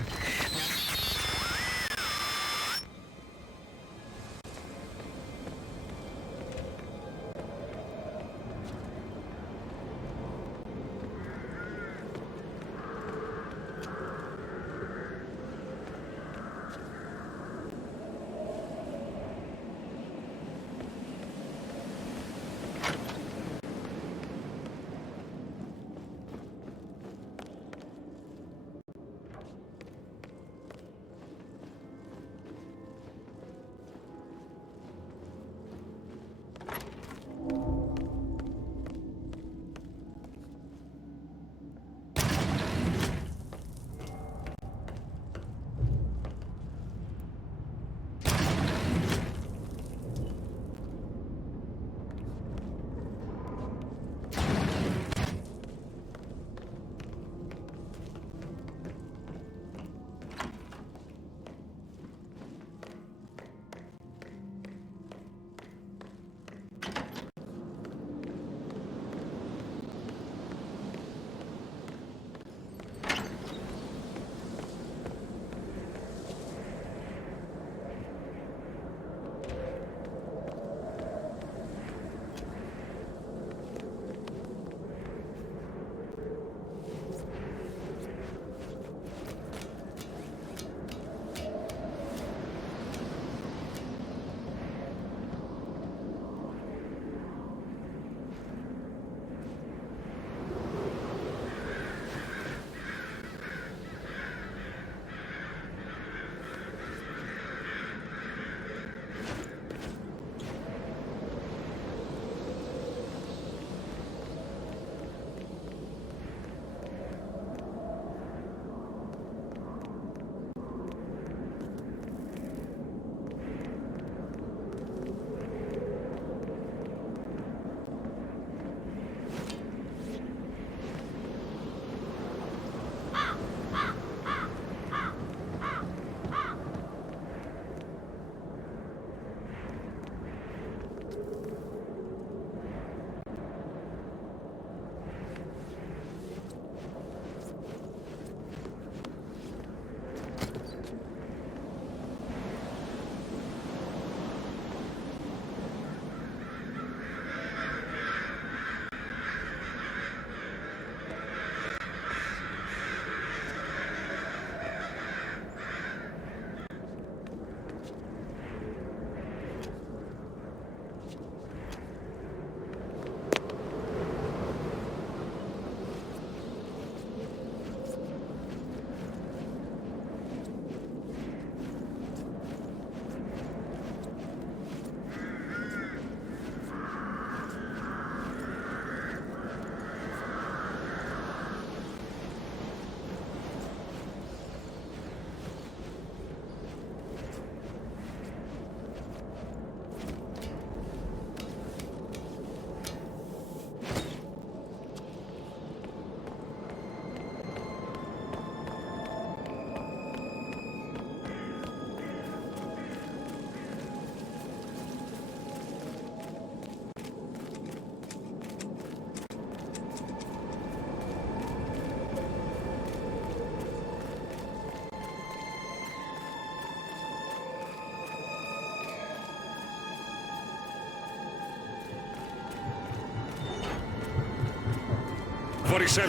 .47.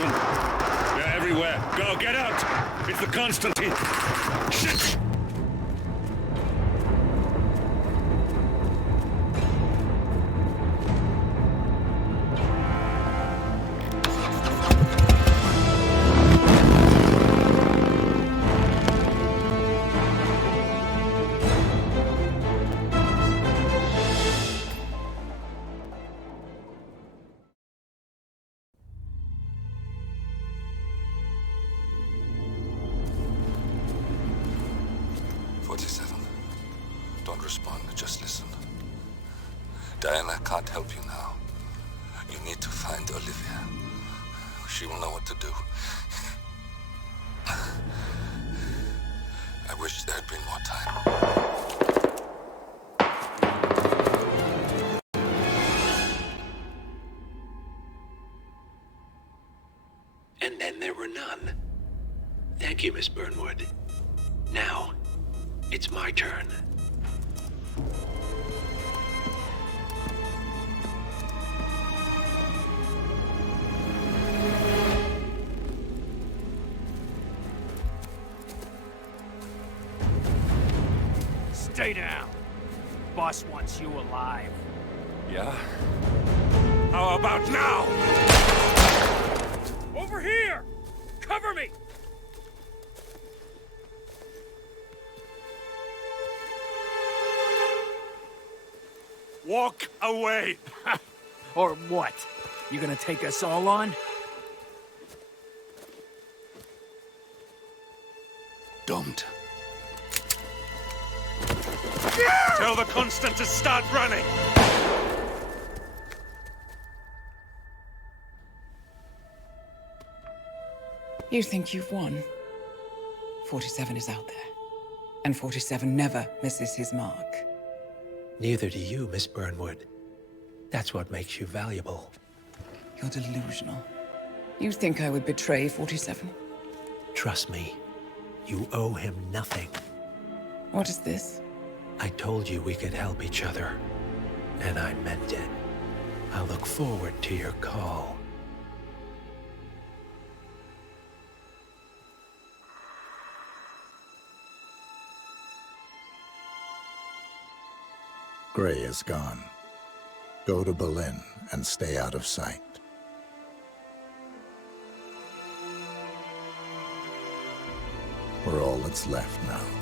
They're everywhere. Go, get out! It's the Constantine. Shit! Don't respond, just listen. Diana can't help you now. You need to find Olivia. She will know what to do. I wish there had been more time. And then there Thank you, Miss Burnwood. Now, it's my turn. Stay down. Boss wants you alive. Yeah? How about now? Over here! Cover me! Walk away! Or what? You gonna take us all on? Don't. Tell the Constant to start running! You think you've won? 47 is out there. And 47 never misses his mark. Neither do you, Miss Burnwood. That's what makes you valuable. You're delusional. You think I would betray 47? Trust me, you owe him nothing. What is this? I told you we could help each other, and I meant it. I look forward to your call. Gray is gone. Go to Berlin and stay out of sight. We're all that's left now.